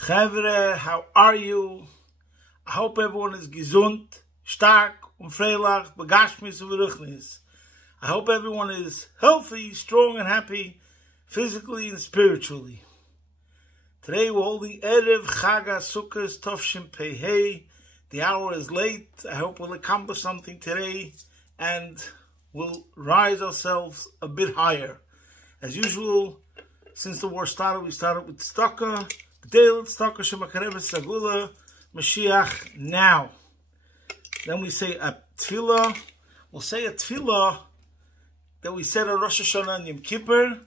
Chavre, how are you? I hope everyone is gesund, stark, und freilich, begashmis und beruchnis. I hope everyone is healthy, strong, and happy, physically and spiritually. Today we're holding Erev Chag Sukkos Tovshin Pei. The hour is late. I hope we'll accomplish something today and we'll rise ourselves a bit higher. As usual, since the war started, we started with Tzedakah, Gdel, Tzedakah, Shemakareves, Sagula, Mashiach, now. Then we say a tefillah. We'll say a tefillah that we said on Rosh Hashanah and Yom Kippur,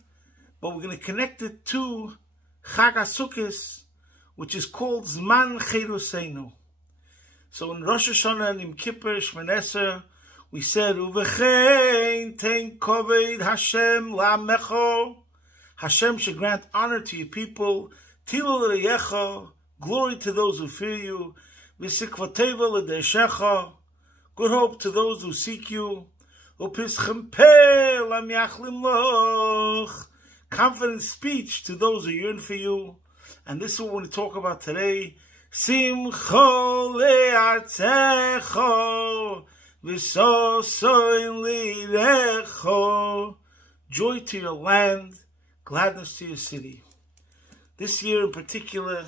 but we're going to connect it to Chag Sukkos, which is called Zman Cheruseinu. So in Rosh Hashanah and Yom Kippur, Shemon Esrei, we said, Uvechein tein koved Hashem la'amecho. Hashem should grant honor to your people. Tilu l'reyecha, glory to those who fear you. V'sikvateva l'deishecha, good hope to those who seek you. Upischem peh l'myachlim loch, confident speech to those who yearn for you. And this is what we're going to talk about today. Simcho le'artzecho, v'sosoin lirecho, joy to your land, gladness to your city. This year in particular,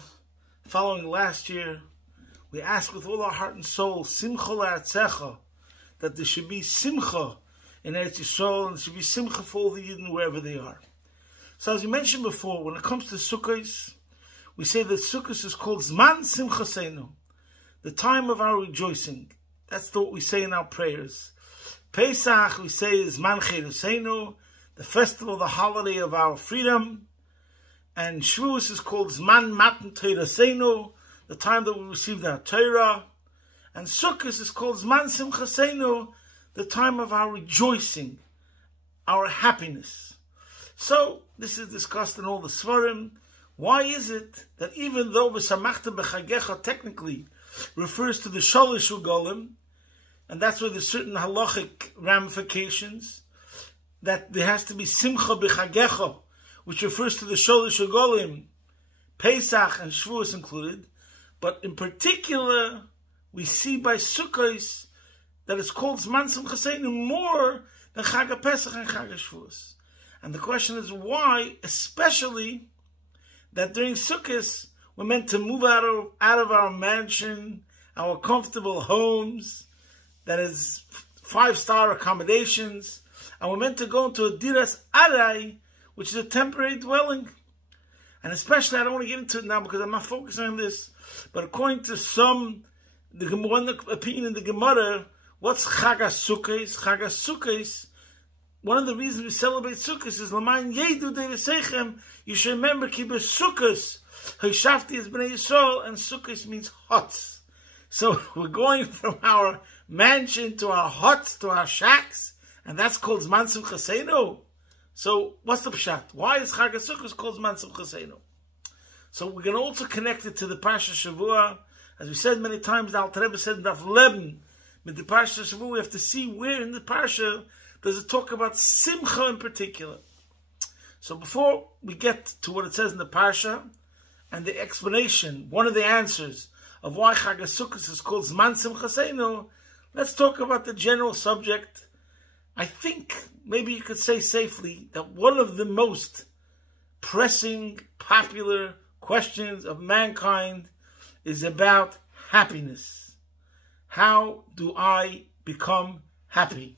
following last year, we ask with all our heart and soul, Simcho le'artzecha, that there should be simcha in Eretz Yisrael, and there should be simcha for all the Yidden wherever they are. So as we mentioned before, when it comes to Sukkos, we say that Sukkos is called Zman Simchaseinu, the time of our rejoicing. That's what we say in our prayers. Pesach, we say, is Zman Cheruseinu, the festival, the holiday of our freedom. And Shavuos is called Zman Matan Toraseinu, the time that we received our Torah. And Sukkos is called Zman Simchaseinu, the time of our rejoicing, our happiness. So, this is discussed in all the Svarim. Why is it that even though V'samachta b'chagecha technically refers to the Shalosh Ugolim, and that's where there's certain halachic ramifications, that there has to be Simcha b'chagecha, which refers to the Shalosh Ugolim, Pesach and Shavuos included, but in particular, we see by Sukkos that it's called Zman Simchaseinu more than Chag Pesach and Chag Shavuos. And the question is why, especially that during Sukkos, we're meant to move out of our mansion, our comfortable homes, that is 5-star accommodations, and we're meant to go into a diras arai, which is a temporary dwelling. And especially, I don't want to get into it now because I'm not focusing on this, but according to one opinion in the Gemara, what's Chag Sukkos? Chag Sukkos, one of the reasons we celebrate Sukkos is L'mayin Yedu De'V'Seichem. You should remember Ki B'Sukkos Hishafti is B'nai Yisrael, and Sukkos means huts. So we're going from our mansion to our huts to our shacks, and that's called Zman Simchaseinu. So what's the pshat? Why is Chag Sukkos called Zman Simchaseinu? So we're going to also connect it to the Parsha Shavua. As we said many times, the Alter Rebbe said in Daf Leben, with the Parsha Shavua, we have to see where in the Parsha does it talk about Simcha in particular. So before we get to what it says in the Parsha, and the explanation, one of the answers of why Chag Sukkos is called Zman Simchaseinu, let's talk about the general subject. I think maybe you could say safely that one of the most pressing, popular questions of mankind is about happiness. How do I become happy?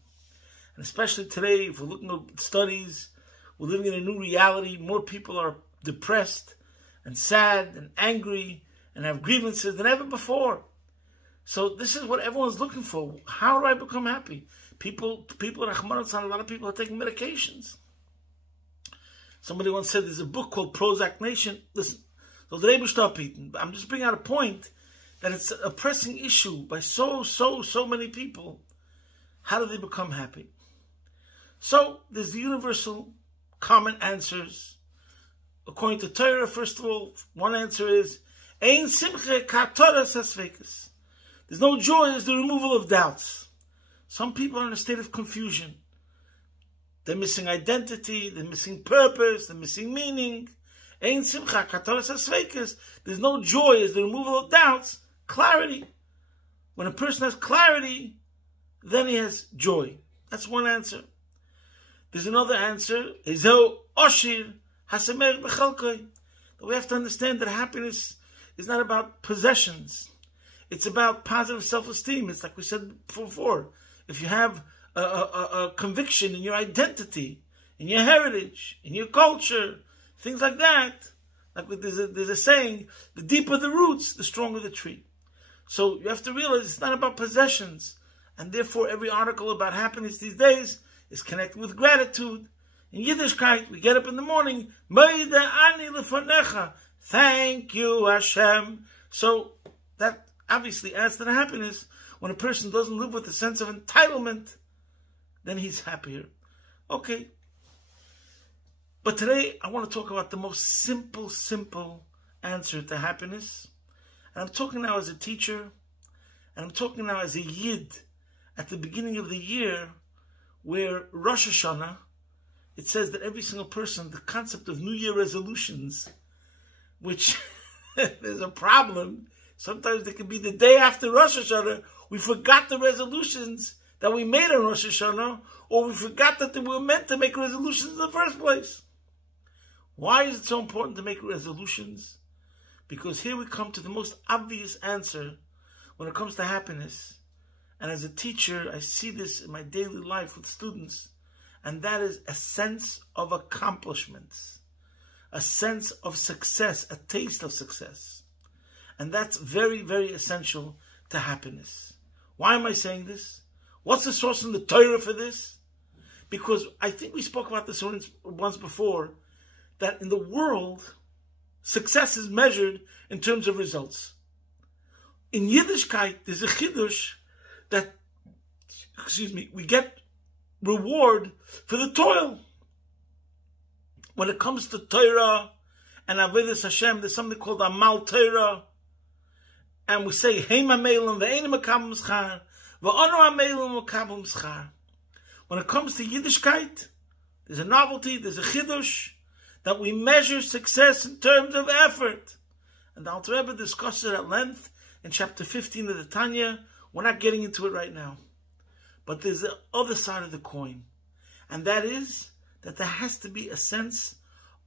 And especially today, if we're looking at studies, we're living in a new reality. More people are depressed and sad and angry and have grievances than ever before. So this is what everyone's looking for. How do I become happy? People, a lot of people are taking medications. Somebody once said there's a book called Prozac Nation. Listen, so the Rabbi stop eating. I'm just bringing out a point that it's a pressing issue by so many people. How do they become happy? So there's the universal common answers. According to Torah, first of all, one answer is Ein simcha ka'toras hasfekas. There's no joy as the removal of doubts. Some people are in a state of confusion. They're missing identity, they're missing purpose, they're missing meaning. Ein simcha kataras hasvekas. There's no joy as the removal of doubts. Clarity. When a person has clarity, then he has joy. That's one answer. There's another answer. Ezeu oshir hasamer b'chalkoi. We have to understand that happiness is not about possessions. It's about positive self-esteem. It's like we said before. If you have a conviction in your identity, in your heritage, in your culture, things like that, like there's a saying, the deeper the roots, the stronger the tree. So you have to realize it's not about possessions. And therefore, every article about happiness these days is connected with gratitude. In Yiddishkeit, we get up in the morning, thank you, Hashem. So that obviously adds to the happiness. When a person doesn't live with a sense of entitlement, then he's happier. Okay. But today, I want to talk about the most simple answer to happiness. And I'm talking now as a teacher, and I'm talking now as a Yid at the beginning of the year, where Rosh Hashanah, it says that every single person, the concept of New Year resolutions, which there's a problem. Sometimes they can be the day after Rosh Hashanah. We forgot the resolutions that we made on Rosh Hashanah, or we forgot that we were meant to make resolutions in the first place. Why is it so important to make resolutions? Because here we come to the most obvious answer when it comes to happiness. And as a teacher, I see this in my daily life with students. And that is a sense of accomplishments, a sense of success, a taste of success. And that's very, very essential to happiness. Why am I saying this? What's the source in the Torah for this? Because I think we spoke about this once before, that in the world, success is measured in terms of results. In Yiddishkeit, there's a chidush that, we get reward for the toil. When it comes to Torah and Avodas Hashem, there's something called Amal Torah, and we say Heima Meilim ve'enim makabel schar ve'onu Meilim makabel schar. When it comes to Yiddishkeit, there's a novelty, there's a chidush that we measure success in terms of effort. And the Alter Rebbe discusses it at length in chapter 15 of the Tanya. We're not getting into it right now. But there's the other side of the coin. And that is that there has to be a sense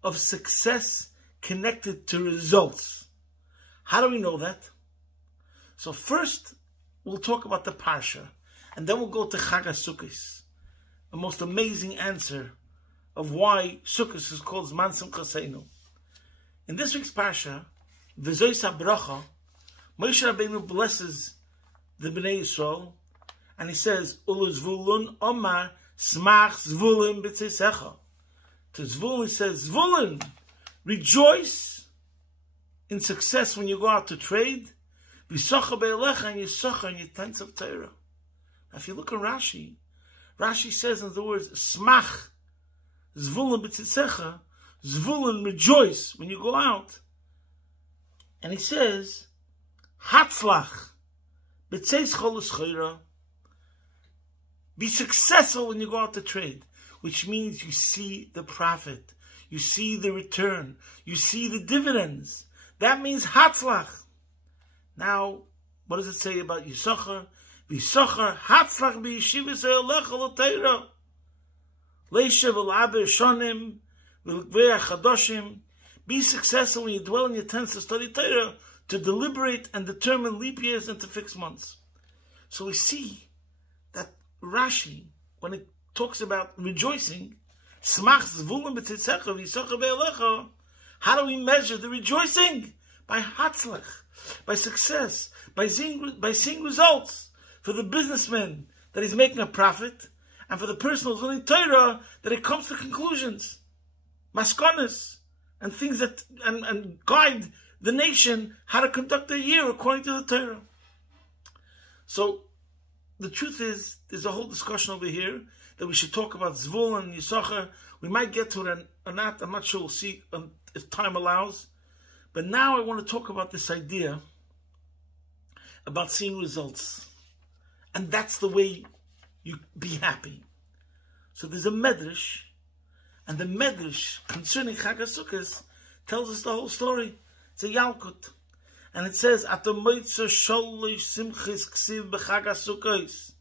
of success connected to results. How do we know that? So first, we'll talk about the Parsha. And then we'll go to Chag Sukkos. The most amazing answer of why Sukkos is called Zman Simchaseinu. In this week's Parsha, V'zois HaBracha, Moshe Rabbeinu blesses the Bnei Yisrael, and he says, Ulu Zvulun Omar Smach Zvulun B'tzeisecha. To Zvulun he says, Zvulun, rejoice in success when you go out to trade. V'socha be'elecha, and you socha in your tents of Torah. Now if you look at Rashi, Rashi says in the words, Smach Zvulun B'tzeisecha, Zvulun, rejoice when you go out. And he says, Hatzlach B'tzeisecha l'schira, be successful when you go out to trade, which means you see the profit, you see the return, you see the dividends. That means Hatzlach. Now, what does it say about Yisachar? V'Yisachar Hatzlach b'yeshivas ha'elecha l'Torah. Leisha v'l'aber shonim v'l'gvei chadoshim. Be successful when you dwell in your tents to study Torah, to deliberate and determine leap years and to fix months. So we see that Rashi, when it talks about rejoicing, Smach Zvulun B'tzeisecha V'Yisachar be'elecha, how do we measure the rejoicing? By Hatzlach, by success, by seeing results. For the businessman, that he's making a profit, and for the person who's learning Torah, that it comes to conclusions, maskonas, and things that and guide the nation how to conduct their year according to the Torah. So the truth is, there's a whole discussion over here that we should talk about Zvul and Yisachar. We might get to it or not. I'm not sure. We'll see if time allows. But now I want to talk about this idea about seeing results. And that's the way you be happy. So there's a medrash, and the medrash concerning Chag Sukkos tells us the whole story. It's a Yalkut. And it says, At the Moitzer Sholish Simchis Ksiv B'Chag HaSukkos.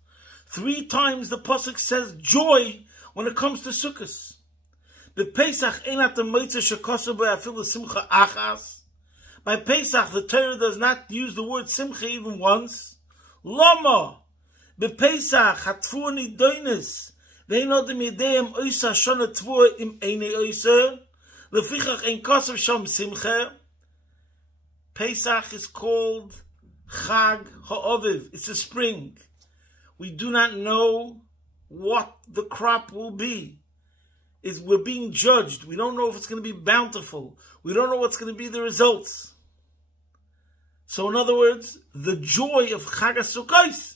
3 times the Pasuk says joy when it comes to Sukkos. The Pesach ain't at the Moitzer Shekosu B'Afilu Simcha Achas. By Pesach, the Torah does not use the word Simcha even once. Lama. The Pesach Hatfu Nidoinis. Ve'inodem Yedeim Oisa Shona Tvu Im Eine Oisa. Lefichach Ein Kosav Shom Simcha. Pesach is called Chag Ha'aviv. It's a spring. We do not know what the crop will be. We're being judged. We don't know if it's going to be bountiful. We don't know what's going to be the results. So in other words, the joy of Chag HaSukkos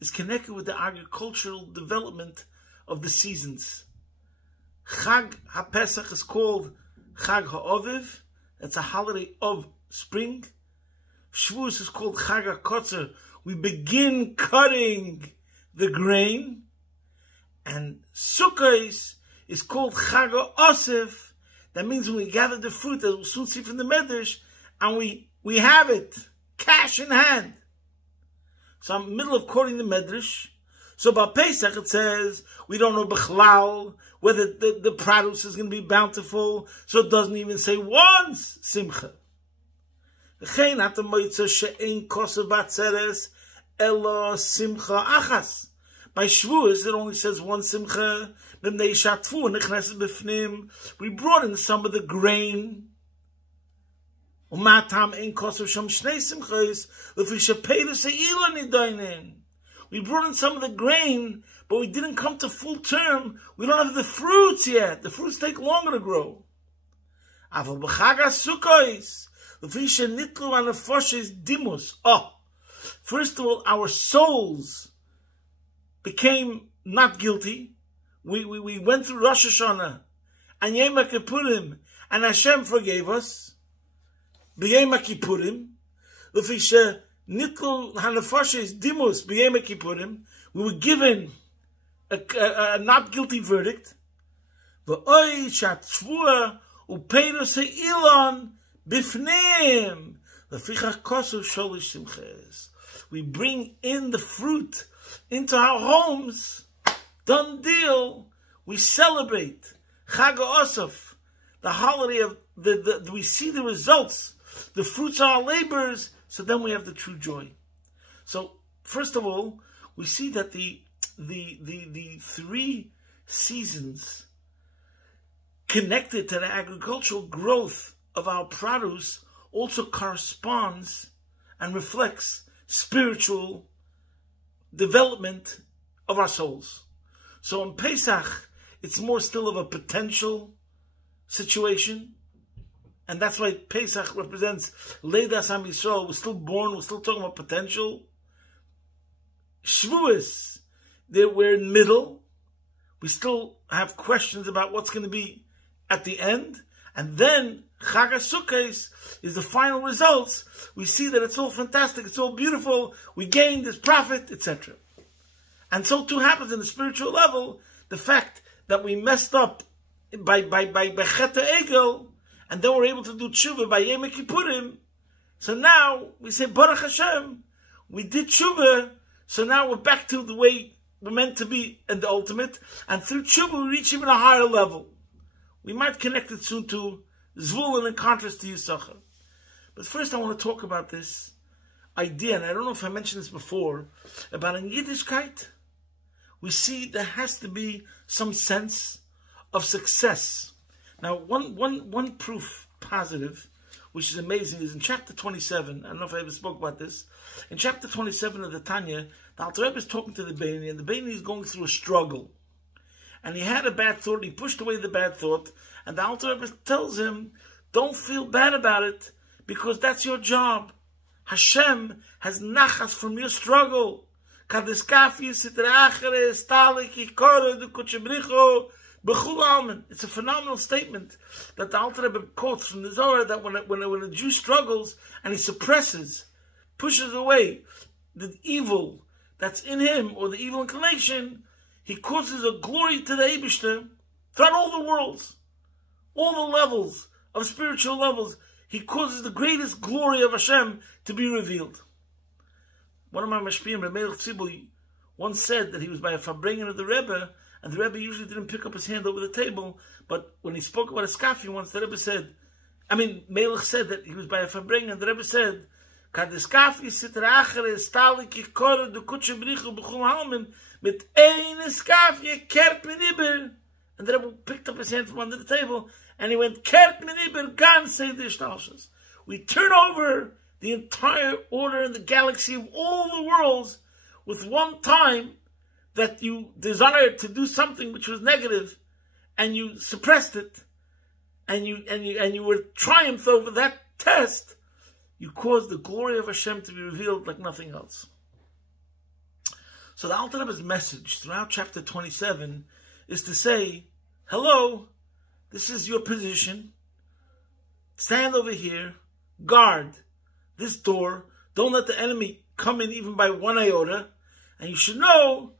is connected with the agricultural development of the seasons. Chag HaPesach is called Chag Ha'aviv. That's a holiday of spring. Shavuos is called Chag HaKotzer. We begin cutting the grain. And Sukkos is called Chag HaOsef. That means when we gather the fruit, that we'll soon see from the Medrash, and we have it, cash in hand. So I'm in the middle of quoting the Medrash. So about Pesach it says, we don't know Bechlal, whether the produce is going to be bountiful, so it doesn't even say once Simcha. V'chein at the Moitzer she'ein kosev batzeres elo Simcha achas. By Shavuos it only says one Simcha. B'nei shatfu nechneses b'fnim. We brought in some of the grain. Umatam ein kosev shom shnei simchos lefi shepeirus se'ila nidainin. We brought in some of the grain, but we didn't come to full term. We don't have the fruits yet. The fruits take longer to grow. Aval b'chag HaSukkos lefi shenitlu anafoshes dimus. First of all, our souls became not guilty. We went through Rosh Hashanah and Yom Kippurim, and Hashem forgave us. B'Yom Kippurim, lefi shenitlu hanafoshes dimus b'Yom Kippurim, we were given a not guilty verdict. V'oy shatvua upeirus ha'ilon bifnim lefichach kosu sholish simches. We bring in the fruit into our homes. Done deal. We celebrate Chag HaOsef, the holiday of we see the results, the fruits of our labors. So then we have the true joy. So first of all, we see that the 3 seasons connected to the agricultural growth of our produce also corresponds and reflects spiritual development of our souls. So in Pesach, it's more still of a potential situation. And that's why Pesach represents Leidas Am Yisrael. We're still born, we're still talking about potential. Shavuos, we're in middle. We still have questions about what's going to be at the end. And then Chag HaSukkos is the final results. We see that it's all fantastic, it's all beautiful, we gained this profit, etc. And so too happens in the spiritual level, the fact that we messed up by Chet HaEgel, and then we're able to do tshuva by Yom Kippurim. So now we say, Baruch Hashem, we did tshuva, so now we're back to the way we're meant to be in the ultimate, and through tshuva we reach even a higher level. We might connect it soon to Zvulun in contrast to Yisachar. But first I want to talk about this idea, and I don't know if I mentioned this before, about in Yiddishkeit, we see there has to be some sense of success. Now, one proof positive, which is amazing, is in chapter 27. I don't know if I ever spoke about this. In chapter 27 of the Tanya, the Alter Rebbe is talking to the Beini, and the Beini is going through a struggle. And he had a bad thought, and he pushed away the bad thought, and the Alter Rebbe tells him, don't feel bad about it, because that's your job. Hashem has nachas from your struggle. It's a phenomenal statement that the Alter Rebbe quotes from the Zohar, that when a Jew struggles and he suppresses, pushes away the evil that's in him, or the evil inclination, he causes a glory to the Eibishter throughout all the worlds, all the levels of spiritual levels. He causes the greatest glory of Hashem to be revealed. One of my mashpiyim, Rabbi Tzibul, once said that he was by a farbrengen of the Rebbe, and the Rebbe usually didn't pick up his hand over the table, but when he spoke about a skafi once, the Rebbe said, Melech said that he was by a farbrengen, and the Rebbe said, Kad skafi sitra achere stali kikore du kutshe brichu b'chum halmen mit ein skafi kert meniber. And the Rebbe picked up his hand from under the table, and he went, Kert meniber gan say the ishtalshus. We turn over the entire order in the galaxy of all the worlds with one time that you desired to do something which was negative, and you suppressed it, and you were triumphed over that test. You caused the glory of Hashem to be revealed like nothing else. So the Alter Rebbe's message throughout chapter 27 is to say, hello, this is your position. Stand over here, guard this door. Don't let the enemy come in even by one iota. And you should know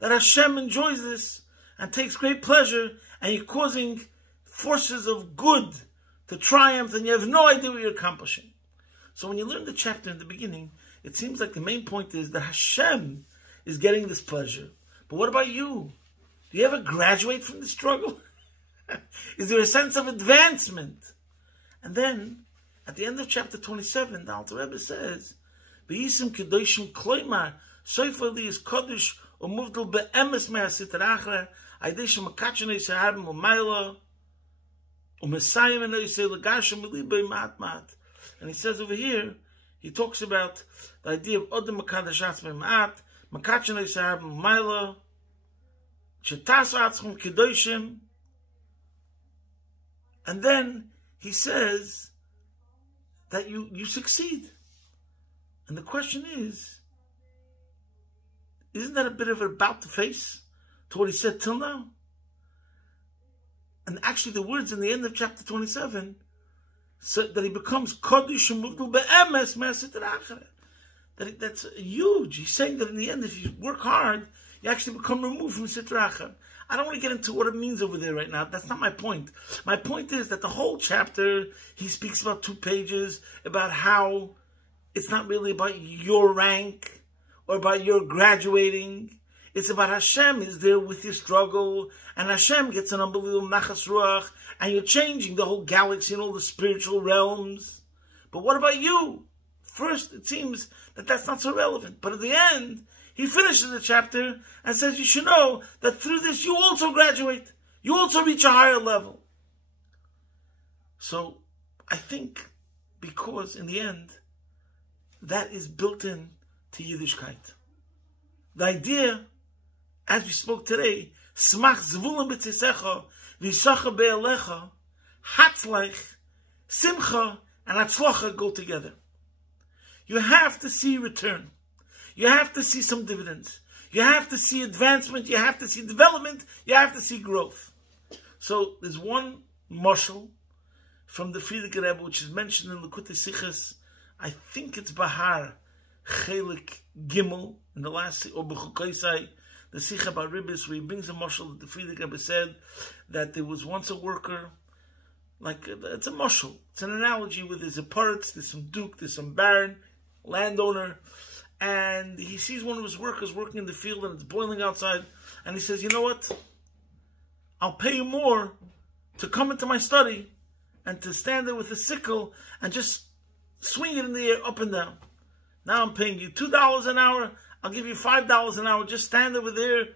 that Hashem enjoys this and takes great pleasure, and you're causing forces of good to triumph, and you have no idea what you're accomplishing. So when you learn the chapter in the beginning, it seems like the main point is that Hashem is getting this pleasure. But what about you? Do you ever graduate from the struggle? Is there a sense of advancement? And then, at the end of chapter 27, the Alter Rebbe says, V'yisim kedoshim kloimar, soifa li is kodesh, umuvdel be'emes me'asiter achra, aydeshem makachin eise haben u'mayla, u'mesayim en eise legashem u'libay ma'at. And he says over here, he talks about the idea of odem makadashatz me'ma'at, makachin eise haben u'mayla, shetas atzchum kedoshim. And then he says that you succeed. And the question is, isn't that a bit of an about to face to what he said till now? And actually the words in the end of chapter 27 said that he becomes Kodesh Mugdal Be'emes Me'asiter Achre. That's huge. He's saying that in the end, if you work hard, you actually become removed from Sitra Achre. I don't want to get into what it means over there right now. That's not my point. My point is that the whole chapter, he speaks about 2 pages about how it's not really about your rank or about your graduating. It's about Hashem is there with your struggle, and Hashem gets an unbelievable nachas ruach, and you're changing the whole galaxy and all the spiritual realms. But what about you? First, it seems that that's not so relevant. But at the end, he finishes the chapter and says you should know that through this you also graduate. You also reach a higher level. So I think because in the end, that is built in to Yiddishkeit. The idea, as we spoke today, smach zvulun b'tzisecha v'yisacha be'elecha, hatzleich, simcha, and hatzlacha go together. You have to see return. You have to see some dividends. You have to see advancement. You have to see development. You have to see growth. So there's one mashal from the Frierdiker Rebbe, which is mentioned in Likutei Sichos. I think it's Bahar Chelik Gimel in the last, or B'chukaisai, the Sikha about Ribbis, where he brings a mashal that the Frierdiker Rebbe said that there was once a worker, like it's a mashal, it's an analogy where there's a parrot, there's some duke, there's some baron, landowner, and he sees one of his workers working in the field and it's boiling outside, and he says, you know what, I'll pay you more to come into my study and to stand there with a sickle and just swing it in the air up and down. Now I'm paying you $2 an hour, I'll give you $5 an hour, just stand over there.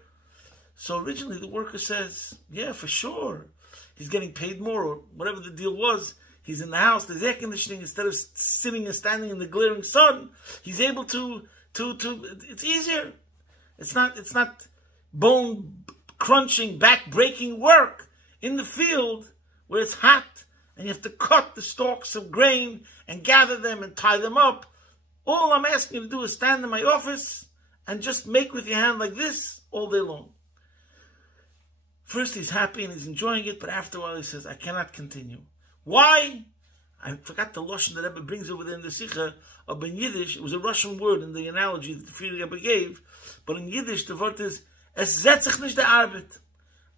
So originally the worker says, yeah, for sure, he's getting paid more, or whatever the deal was. He's in the house, there's air conditioning, instead of sitting and standing in the glaring sun, he's able to it's easier. It's not bone crunching, back breaking work in the field where it's hot and you have to cut the stalks of grain and gather them and tie them up. All I'm asking you to do is stand in my office and just make with your hand like this all day long. First he's happy and he's enjoying it, but after a while he says, I cannot continue. Why? I forgot the Lashon that Rebbe brings over there in the Sikha, but in Yiddish, it was a Russian word in the analogy that the Frierdiker Rebbe gave, but in Yiddish the word is, Es setzt sich nicht der Arbeit.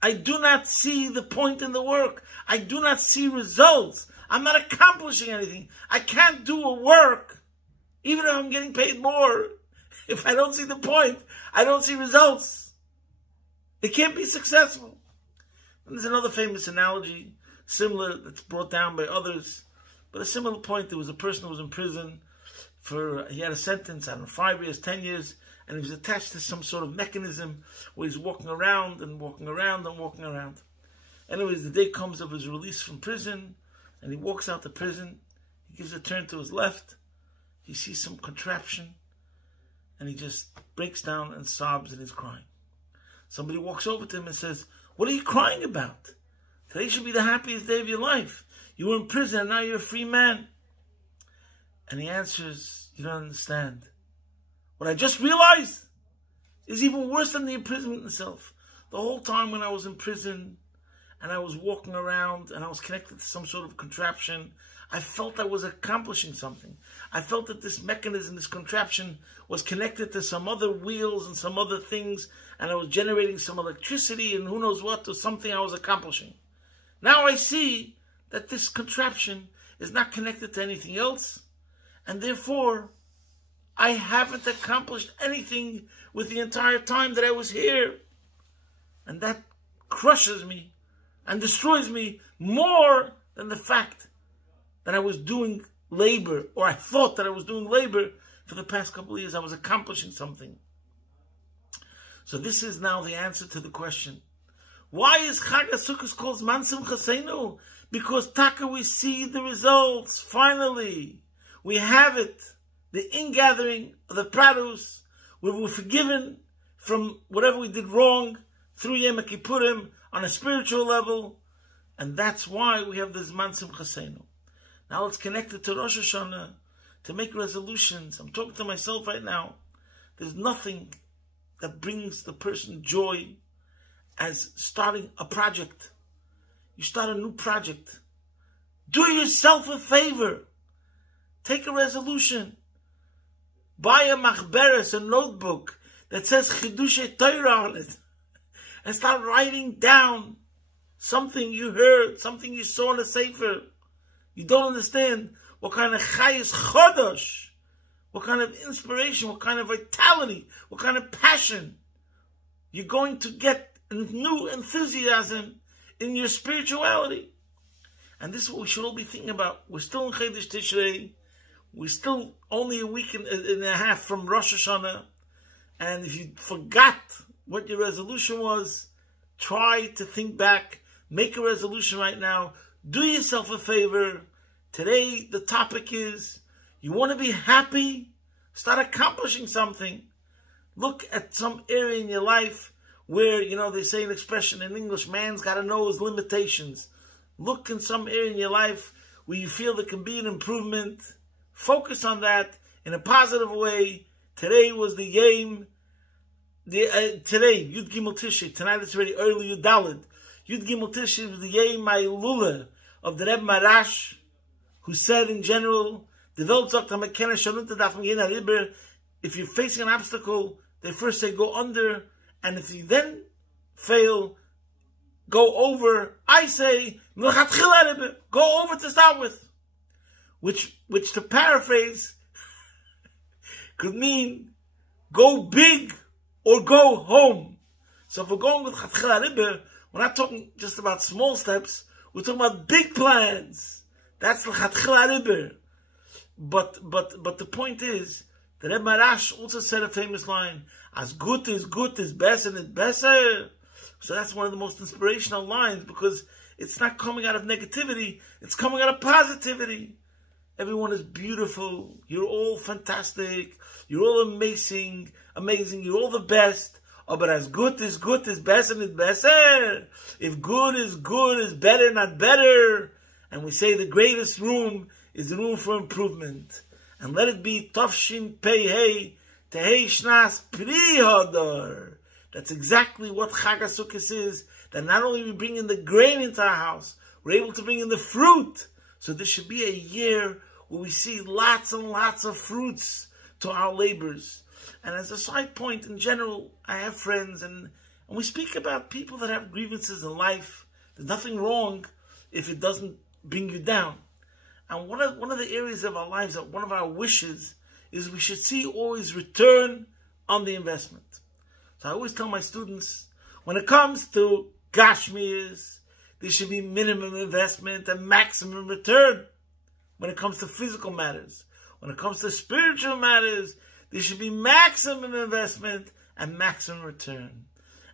I do not see the point in the work. I do not see results. I'm not accomplishing anything. I can't do a work, even if I'm getting paid more. If I don't see the point, I don't see results. It can't be successful. And there's another famous analogy, similar, that's brought down by others, but a similar point. There was a person who was in prison he had a sentence, I don't know, 5 years, 10 years, and he was attached to some sort of mechanism where he's walking around and walking around and walking around. Anyways, the day comes of his release from prison, and he walks out the prison. He gives a turn to his left. He sees some contraption, and he just breaks down and sobs, and he's crying. Somebody walks over to him and says, "What are you crying about? Today should be the happiest day of your life. You were in prison, and now you're a free man." And he answers, "You don't understand. What I just realized is even worse than the imprisonment itself. The whole time when I was in prison and I was walking around and I was connected to some sort of contraption, I felt I was accomplishing something. I felt that this mechanism, this contraption, was connected to some other wheels and some other things, and I was generating some electricity and who knows what, or something I was accomplishing. Now I see that this contraption is not connected to anything else, and therefore, I haven't accomplished anything with the entire time that I was here. And that crushes me and destroys me more than the fact that I was doing labor, or I thought that I was doing labor for the past couple of years. I was accomplishing something." So this is now the answer to the question. Why is Chag HaSukkos called Zman Simchasenu? Because taka we see the results, finally. We have it, the ingathering of the produce, where we're forgiven from whatever we did wrong through Yom Kippurim on a spiritual level, and that's why we have the Zman Simchasenu. Now let's connect it to Rosh Hashanah to make resolutions. I'm talking to myself right now. There's nothing that brings the person joy as starting a project. You start a new project. Do yourself a favor. Take a resolution. Buy a machberes, a notebook that says Chidushay Torah on it, and start writing down something you heard, something you saw in a sefer. You don't understand what kind of chayis chodosh, what kind of inspiration, what kind of vitality, what kind of passion you're going to get, new enthusiasm in your spirituality. And this is what we should all be thinking about. We're still in Chodesh Tishrei. We're still only a week and a half from Rosh Hashanah. And if you forgot what your resolution was, try to think back. Make a resolution right now. Do yourself a favor. Today, the topic is, you want to be happy? Start accomplishing something. Look at some area in your life where, they say an expression in English, man's got to know his limitations. Look in some area in your life where you feel there can be an improvement. Focus on that in a positive way. Today was the game. Today, Yud Gimel Tishrei. Tonight it's already early Yud Daled. Yud Gimel Tishrei was the Yom Ha'ilula of the Rebbe Marash, who said in general, if you're facing an obstacle, they first say go under, and if you then fail, go over. I say, go over to start with. Which to paraphrase, could mean go big or go home. So if we're going with Chatchila Ribber, we're not talking just about small steps, we're talking about big plans. That's the Chatchila Ribber. But the point is, the Rebbe Marash also said a famous line, as good is best and it's better. So that's one of the most inspirational lines, because it's not coming out of negativity, it's coming out of positivity. Everyone is beautiful. You're all fantastic. You're all amazing. You're all the best. Oh, but as good is best and it's better. If good is better, not better. And we say the greatest room is the room for improvement. And let it be Tafshin Pei Hei Tehei Shnas Pri Hadar. That's exactly what Chag HaSukkos is. That not only we bring in the grain into our house, we're able to bring in the fruit. So this should be a year where we see lots and lots of fruits to our labors. And as a side point, in general, I have friends, and we speak about people that have grievances in life. There's nothing wrong if it doesn't bring you down. And one of the areas of our lives, that one of our wishes, is we should see always return on the investment. So I always tell my students, when it comes to Gashmias, there should be minimum investment and maximum return. When it comes to physical matters, when it comes to spiritual matters, there should be maximum investment and maximum return.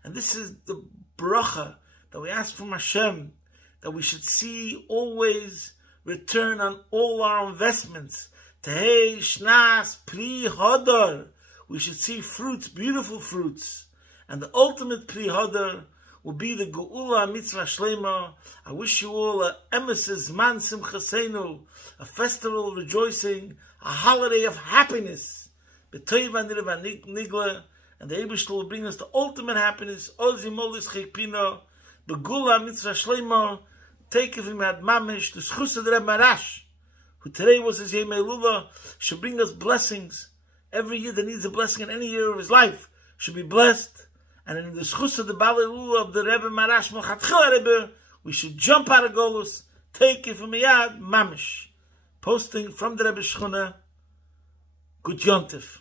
And this is the bracha that we ask from Hashem, that we should see always return on all our investments. Tehei shnas pri hodor. We should see fruits, beautiful fruits. And the ultimate pri hodor will be the Geula Mitzvah Shlema. I wish you all a emesis man simchasenu, a festival of rejoicing, a holiday of happiness. B'toiv anirva nigla, and the Eibishter will bring us the ultimate happiness. Ozi molis chekpino, Geula Mitzvah Shlema. Take it from Ad Mamish, the Sukkos of the Rebbe Marash, who today was his Yom Elula, should bring us blessings. Every year that needs a blessing in any year of his life should be blessed. And in the Sukkos of the Baal Elula of the Rebbe Marash Mochatchil Rebbe, we should jump out of Golus, take it from Yad Mamish. Posting from the Rebbe Shchuna, Good Yontif.